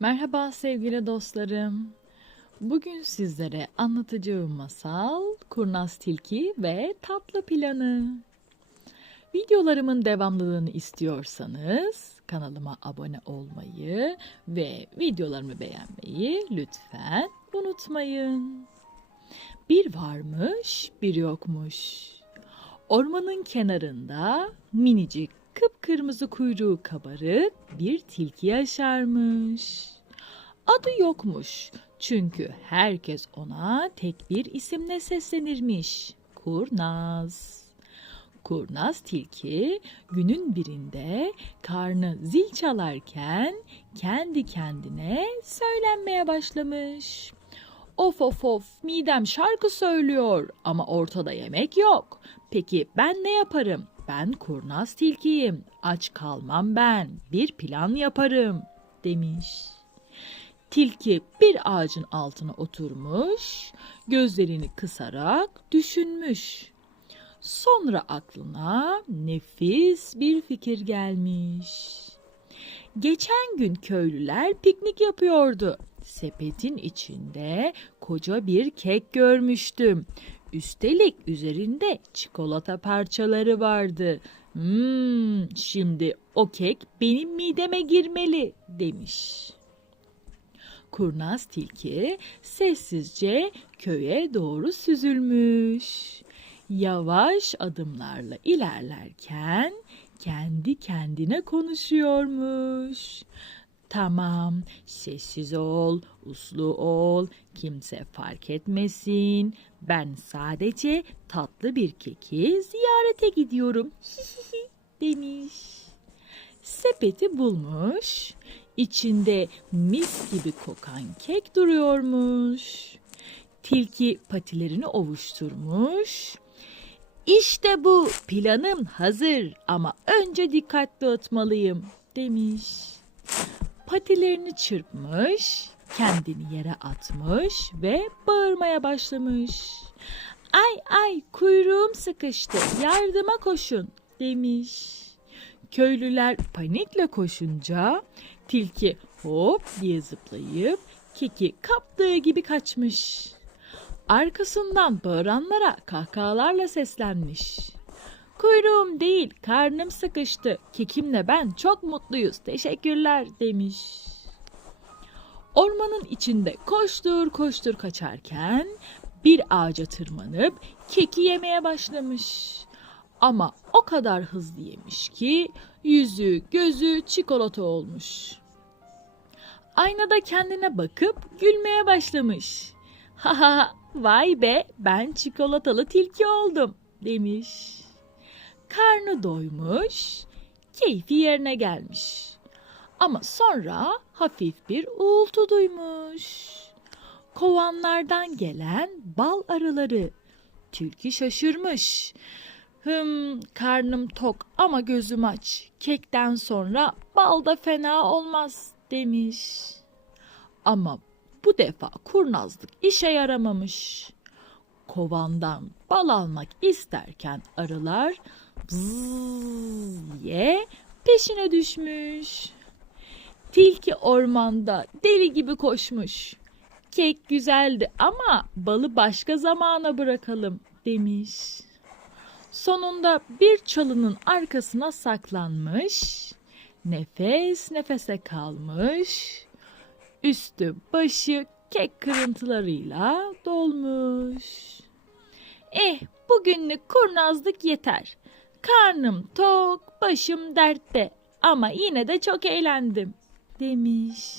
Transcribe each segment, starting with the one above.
Merhaba sevgili dostlarım. Bugün sizlere anlatacağım masal Kurnaz Tilki ve Tatlı Planı. Videolarımın devamlılığını istiyorsanız kanalıma abone olmayı ve videolarımı beğenmeyi lütfen unutmayın. Bir varmış, bir yokmuş. Ormanın kenarında minicik kıpkırmızı kuyruğu kabarık bir tilki yaşarmış. Adı yokmuş çünkü herkes ona tek bir isimle seslenirmiş. Kurnaz. Kurnaz tilki günün birinde karnı zil çalarken kendi kendine söylenmeye başlamış. Of of of midem şarkı söylüyor ama ortada yemek yok. Peki ben ne yaparım? Ben kurnaz tilkiyim. Aç kalmam ben. Bir plan yaparım demiş. Tilki bir ağacın altına oturmuş, gözlerini kısarak düşünmüş. Sonra aklına nefis bir fikir gelmiş. Geçen gün köylüler piknik yapıyordu. Sepetin içinde koca bir kek görmüştüm. Üstelik üzerinde çikolata parçaları vardı. Hmm, şimdi o kek benim mideme girmeli demiş. Kurnaz tilki sessizce köye doğru süzülmüş. Yavaş adımlarla ilerlerken kendi kendine konuşuyormuş. Tamam, sessiz ol, uslu ol, kimse fark etmesin. Ben sadece tatlı bir keki ziyarete gidiyorum. demiş. Sepeti bulmuş. İçinde mis gibi kokan kek duruyormuş. Tilki patilerini ovuşturmuş. İşte bu planım hazır ama önce dikkatli atmalıyım demiş. Patilerini çırpmış, kendini yere atmış ve bağırmaya başlamış. Ay ay kuyruğum sıkıştı yardıma koşun demiş. Köylüler panikle koşunca tilki hop diye zıplayıp keki kaptığı gibi kaçmış. Arkasından bağıranlara kahkahalarla seslenmiş. Kuyruğum değil, karnım sıkıştı. Kekimle ben çok mutluyuz. Teşekkürler demiş. Ormanın içinde koştur koştur kaçarken bir ağaca tırmanıp keki yemeye başlamış. Ama o kadar hızlı yemiş ki yüzü gözü çikolata olmuş. Aynada kendine bakıp gülmeye başlamış. Ha ha vay be ben çikolatalı tilki oldum demiş. Karnı doymuş, keyfi yerine gelmiş. Ama sonra hafif bir uğultu duymuş. Kovanlardan gelen bal arıları. Tilki şaşırmış. Hım karnım tok ama gözüm aç. Kekten sonra bal da fena olmaz demiş. Ama bu defa kurnazlık işe yaramamış. Kovandan bal almak isterken arılar Bzzz diye peşine düşmüş. Tilki ormanda deli gibi koşmuş. Kek güzeldi ama balı başka zamana bırakalım demiş. Sonunda bir çalının arkasına saklanmış. Nefes nefese kalmış. Üstü başı kek kırıntılarıyla dolmuş. Eh bugünlük kurnazlık yeter. Karnım tok, başım dertte ama yine de çok eğlendim demiş.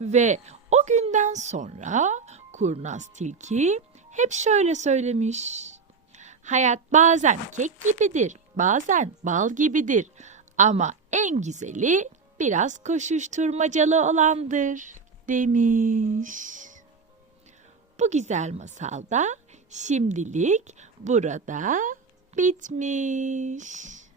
Ve o günden sonra kurnaz tilki hep şöyle söylemiş. Hayat bazen kek gibidir, bazen bal gibidir ama en güzeli biraz koşuşturmacalı olandır demiş. Bu güzel masalda şimdilik burada bitmiş.